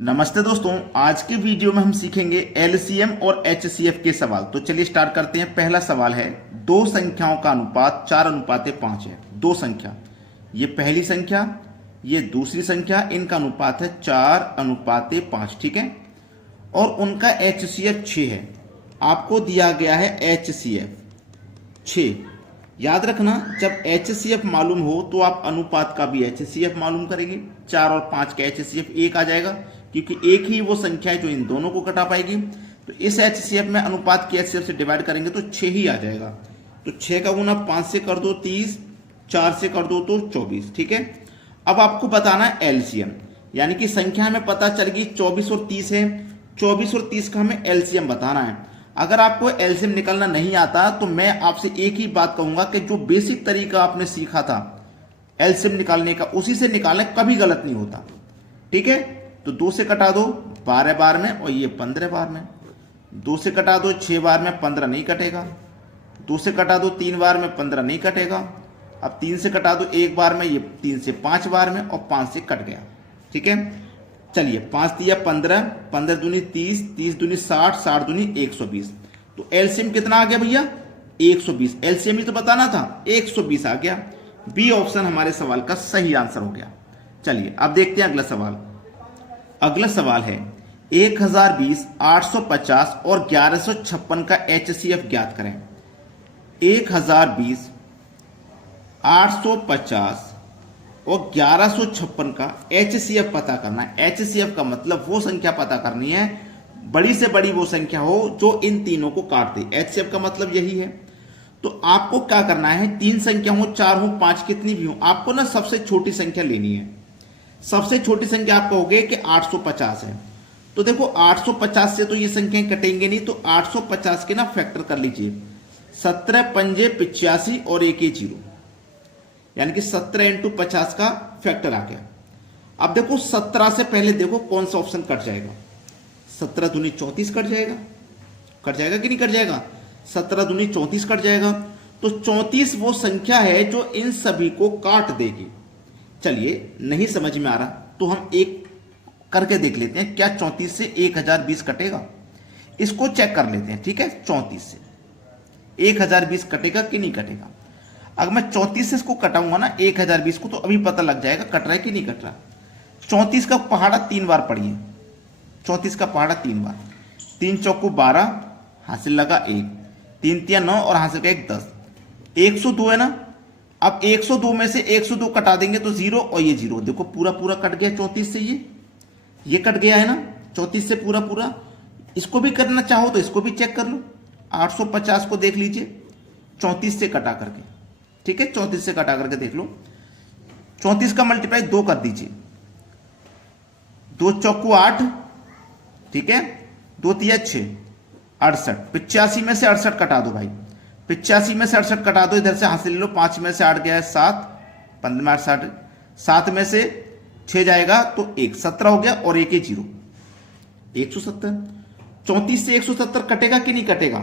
नमस्ते दोस्तों, आज के वीडियो में हम सीखेंगे एलसीएम और एचसीएफ के सवाल। तो चलिए स्टार्ट करते हैं। पहला सवाल है, दो संख्याओं का अनुपात 4:5 है। दो संख्या, ये पहली संख्या, ये दूसरी संख्या, इनका अनुपात है 4:5, ठीक है। और उनका एचसीएफ 6 है। आपको दिया गया है एचसीएफ 6। याद रखना, जब एचसीएफ मालूम हो तो आप अनुपात का भी एचसीएफ मालूम करेंगे। 4 और 5 का एचसीएफ 1 आ जाएगा, क्योंकि एक ही वो संख्या है जो इन दोनों को घटा पाएगी। तो इस एचसीएफ में अनुपात की एचसीएफ से डिवाइड करेंगे तो 6 ही आ जाएगा। तो 6 का गुना 5 से कर दो 30, 4 से कर दो तो 24, ठीक है। अब आपको बताना है एलसीएम, यानी कि संख्या हमें पता चल गई 24 और 30 है। 24 और 30 का हमें एलसीएम बताना है। अगर आपको एलसीएम निकालना नहीं आता तो मैं आपसे एक ही बात कहूंगा कि जो बेसिक तरीका आपने सीखा था एलसीएम निकालने का, उसी से निकालने कभी गलत नहीं होता, ठीक है। तो 2 से कटा दो 12 बार में, और ये 15 बार में। 2 से कटा दो 6 बार में, 15 नहीं कटेगा। 2 से कटा दो 3 बार में, 15 नहीं कटेगा। अब 3 से कटा दो 1 बार में, ये 3 से 5 बार में, और 5 से कट गया, ठीक है। चलिए 5 दिया 15, 15 दूनी 30, 30 दूनी 60, 60 दूनी 120। तो एलसीएम कितना आ गया भैया? 120। एलसीएम ही तो बताना था, 120 आ गया। बी ऑप्शन हमारे सवाल का सही आंसर हो गया। चलिए अब देखते हैं अगला सवाल। अगला सवाल है 1020, 850 और 1156 का एचसीएफ ज्ञात करें। 1020, 850 और 1156 का एचसीएफ पता करना है। एचसीएफ का मतलब वो संख्या पता करनी है, बड़ी से बड़ी वो संख्या हो जो इन तीनों को काट दे। एचसीएफ का मतलब यही है। तो आपको क्या करना है, 3 संख्या हो, 4 हो, 5, कितनी भी हो, आपको ना सबसे छोटी संख्या लेनी है। सबसे छोटी संख्या आप कहोगे कि 850 है। तो देखो 850 से तो ये संख्याएं कटेंगे नहीं, तो 850 के ना फैक्टर कर लीजिए। 17 पंजे 85 और 1 0, यानी कि 17 × 50 का फैक्टर आ गया। अब देखो 17 से पहले देखो कौन सा ऑप्शन कट जाएगा। 17 दूनी 34 कट जाएगा। कट जाएगा कि नहीं कट जाएगा? 17 दूनी 34 कट जाएगा। तो 34 वो संख्या है जो इन सभी को काट देगी। चलिए नहीं समझ में आ रहा तो हम एक करके देख लेते हैं, क्या 34 से 1020 कटेगा? इसको चेक कर लेते हैं, ठीक है। 34 से 1020 कटेगा कि नहीं कटेगा? अगर मैं 34 से इसको कटाऊंगा ना 1020 को, तो अभी पता लग जाएगा कट रहा है कि नहीं कट रहा। 34 का पहाड़ा 3 बार पढ़िए। 34 का पहाड़ा 3 बार। 3 चौको 12, हासिल लगा 1, 3 तिया 9 और हासिल का 1 10। 102 है ना। अब 102 में से 102 कटा देंगे तो 0 और ये 0, देखो पूरा पूरा कट गया 34 से। ये कट गया है ना 34 से पूरा पूरा। इसको भी करना चाहो तो इसको भी चेक कर लो। 850 को देख लीजिए 34 से कटा करके, ठीक है। 34 से कटा करके देख लो। 34 का मल्टीप्लाई 2 कर दीजिए। 2 चौको 8, ठीक है। 2 तिया 6, 68। 85 में से 68 कटा दो भाई। 85 में से 68 कटा दो, इधर से हासिल ले लो। 5 में से 8 गया है 7, 15 में 8 60, 7 में से 6 जाएगा तो 1, 17 हो गया, और 1 0, 170। 34 से 170 कटेगा कि नहीं कटेगा?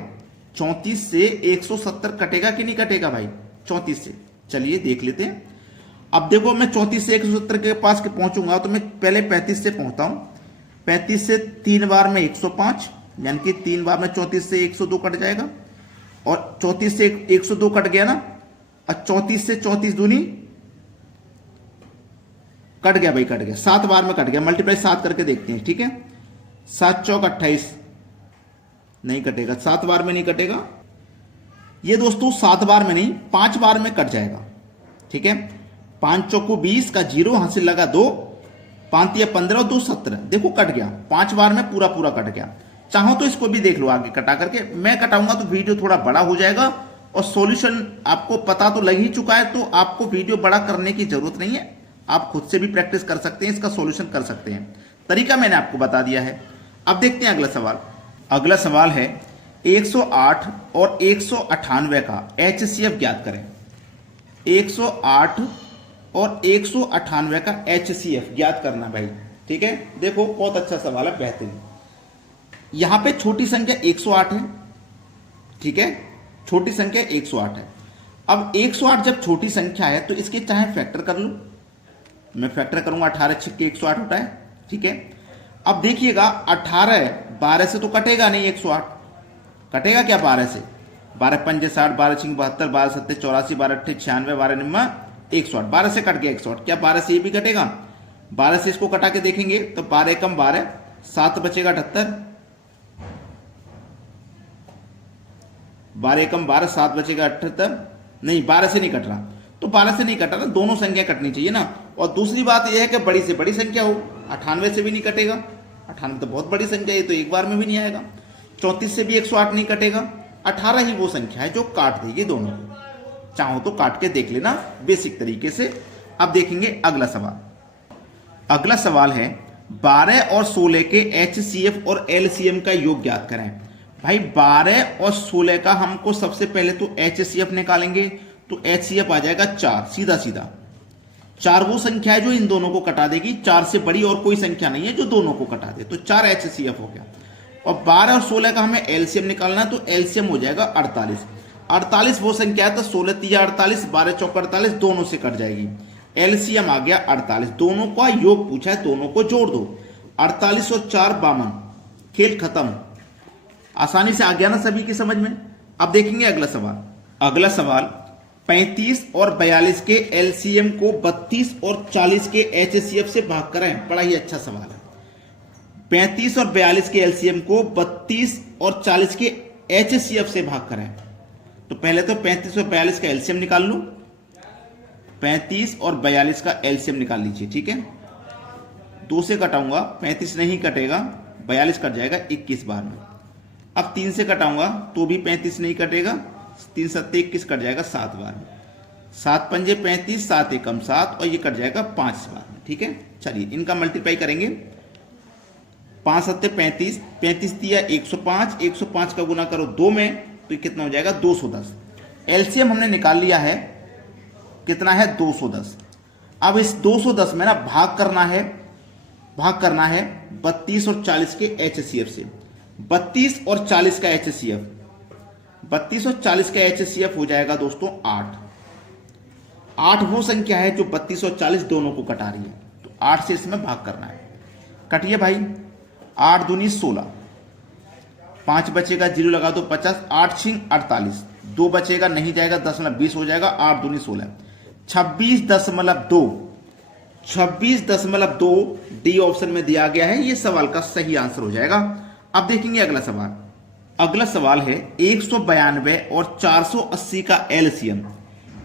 34 से 170 कटेगा कि नहीं कटेगा भाई? 34 से चलिए देख लेते हैं। अब देखो मैं 34 से 170 के पास के पहुंचूंगा तो मैं पहले 35 से पहुंचता हूं। 35 से 3 बार में 105, यानी कि 3 बार में 34 से 102 कट जाएगा, और 34 से 102 कट गया ना। और 34 से 34 दूनी कट गया भाई, कट गया। 7 बार में कट गया। मल्टीप्लाई 7 करके देखते हैं, ठीक है। 7 चौक 28, नहीं कटेगा। 7 बार में नहीं कटेगा ये दोस्तों। 7 बार में नहीं, 5 बार में कट जाएगा, ठीक है। 5 चौको 20 का 0, हासिल लगा 2, 5 तिया 15 और 2 17, देखो कट गया। 5 बार में पूरा पूरा कट गया। चाहो तो इसको भी देख लो आगे कटा करके। मैं कटाऊंगा तो वीडियो थोड़ा बड़ा हो जाएगा, और सॉल्यूशन आपको पता तो लग ही चुका है, तो आपको वीडियो बड़ा करने की जरूरत नहीं है। आप खुद से भी प्रैक्टिस कर सकते हैं, इसका सॉल्यूशन कर सकते हैं। तरीका मैंने आपको बता दिया है। अब देखते हैं अगला सवाल। अगला सवाल है 108 और 198 का एचसीएफ ज्ञात करें। 108 और 198 का एचसीएफ ज्ञात करना भाई, ठीक है। देखो बहुत अच्छा सवाल है, बेहतरीन। यहां पे छोटी संख्या 108 है, ठीक है। छोटी संख्या 108 है। अब 108 जब छोटी संख्या है तो इसके चाहे फैक्टर कर लो। मैं फैक्टर करूंगा, 18 × 6 = 108 होता है, ठीक है। अब देखिएगा 18 12 से तो कटेगा नहीं 108, कटेगा क्या 12 से? 12 पंजे 60, 12 छिंग 72, 12 सत्ते 84, 12 अट्ठे 96, 12 निम्मा 108, 12 से कट गया 108। क्या 12 से ये भी कटेगा? 12 से इसको कटा के देखेंगे तो 12 कम 12, 7 बचेगा 78, 12 कम 12, 7 बचेगा 78। नहीं 12 से नहीं कट रहा, तो 12 से नहीं कटा ना, दोनों संख्या कटनी चाहिए ना। और दूसरी बात यह है कि बड़ी से बड़ी संख्या हो, 98 से भी नहीं कटेगा, 98 तो बहुत बड़ी संख्या है, तो एक बार में भी नहीं आएगा। 34 से भी 108 नहीं कटेगा, 18 ही वो संख्या है जो काट देगी दोनों को। चाहो तो काट के देख लेना बेसिक तरीके से। अब देखेंगे अगला सवाल। अगला सवाल है 12 और 16 के HCF और LCM का योग ज्ञात करें। भाई 12 और 16 का हमको सबसे पहले तो HCF निकालेंगे, तो HCF आ जाएगा 4, सीधा सीधा। 4 वो संख्या है जो इन दोनों को कटा देगी, 4 से बड़ी और कोई संख्या नहीं है जो दोनों को कटा दे, तो 4 HCF हो गया। और 12 और 16 का हमें LCM निकालना है, तो LCM हो जाएगा 48। 48 वो संख्या है तो 16 तिया 48, 12 चौका 48, दोनों से कट जाएगी। LCM आ गया 48, दोनों का योग पूछा है, दोनों को जोड़ दो। 48 और 4 52, खेल खत्म। आसानी से आ गया ना सभी की समझ में। अब देखेंगे अगला सवाल। अगला सवाल 35 और 42 के LCM को 32 और 40 के HCF से भाग कराएं। बड़ा ही अच्छा सवाल है। 35 और 42 के LCM को 32 और 40 के HCF से भाग कराएं। तो पहले तो 35 और 42 का LCM निकाल लो। 35 और 42 का LCM निकाल लीजिए, ठीक है। 2 से कटाऊंगा, 35 नहीं कटेगा, 42 कट जाएगा 21 बार में। अब 3 से कटाऊंगा तो भी 35 नहीं कटेगा, 3 सत्ते 21 कट जाएगा 7 बार में। 7 पंजे 35, 7 एकम 7, और ये कट जाएगा 5 बार में, ठीक है। चलिए इनका मल्टीप्लाई करेंगे। 5 सत्ते 35, 35 दिया 105, 105 का गुना करो 2 में, तो ये कितना हो जाएगा 210। LCM हमने निकाल लिया है, कितना है 210। अब इस 210 में ना भाग करना है 32 और 40 के HCF से। 32 और 40 का HCF, 32 और 40 का HCF हो जाएगा दोस्तों 8। 8 वो संख्या है जो 32 और 40 दोनों को कटा रही है, तो 8 से इसमें भाग करना है। कटिए भाई, 8 दूनी 16, 5 बचेगा 0 लगा दो 50, 8 छिंग 48, 2 बचेगा नहीं जाएगा 10.20 हो जाएगा, 8 दूनी 16, 26.2, 26.2 डी ऑप्शन में दिया गया है। ये सवाल का सही आंसर हो जाएगा। अब देखेंगे अगला सवाल। अगला सवाल है 192 और 480 का LCM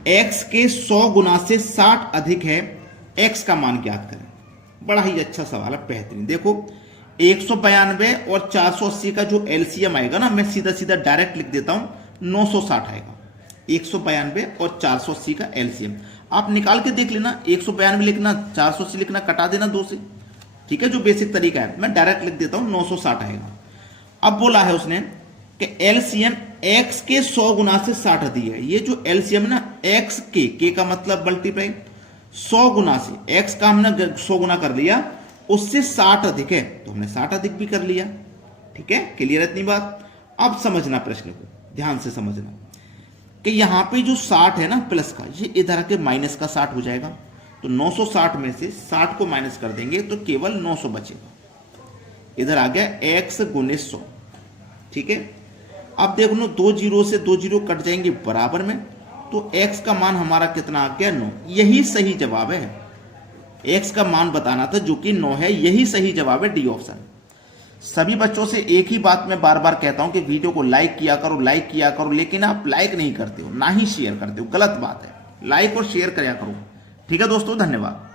x के 100 गुना से 60 अधिक है, x का मान ज्ञात करें। बड़ा ही अच्छा सवाल है, बेहतरीन। देखो 192 और 480 का जो LCM आएगा ना, मैं सीधा सीधा डायरेक्ट लिख देता हूं, 960 आएगा। 192 और 480 का LCM आप निकाल के देख लेना। 192 लिखना, 480 लिखना, कटा देना 2 से, ठीक है, जो बेसिक तरीका है। मैं डायरेक्ट लिख देता हूं, 960 आएगा। अब बोला है उसने कि LCM x के 100 गुना से 60 दी है। ये जो LCM ना x के का मतलब मल्टीप्लाई 100 गुना से, x का हमने 100 गुना कर लिया, उससे 60 अधिक है तो हमने 60 अधिक भी कर लिया, ठीक है। क्लियर इतनी बात। अब समझना प्रश्न को, ध्यान से समझना कि यहां पे जो 60 है ना प्लस का, ये इधर के माइनस का 60 हो जाएगा। तो 960 में से 60 को माइनस कर देंगे तो केवल 900 बचेगा। इधर आ गया x गुने 100, ठीक है। अब देख लो 2 जीरो से 2 जीरो कट जाएंगे बराबर में, तो x का मान हमारा कितना आ गया 9। यही सही जवाब है। x का मान बताना था जो कि 9 है, यही सही जवाब है, डी ऑप्शन। सभी बच्चों से एक ही बात मैं बार बार कहता हूं कि वीडियो को लाइक किया करो, लेकिन आप लाइक नहीं करते हो, ना ही शेयर करते हो, गलत बात है। लाइक और शेयर किया करो, ठीक है दोस्तों, धन्यवाद।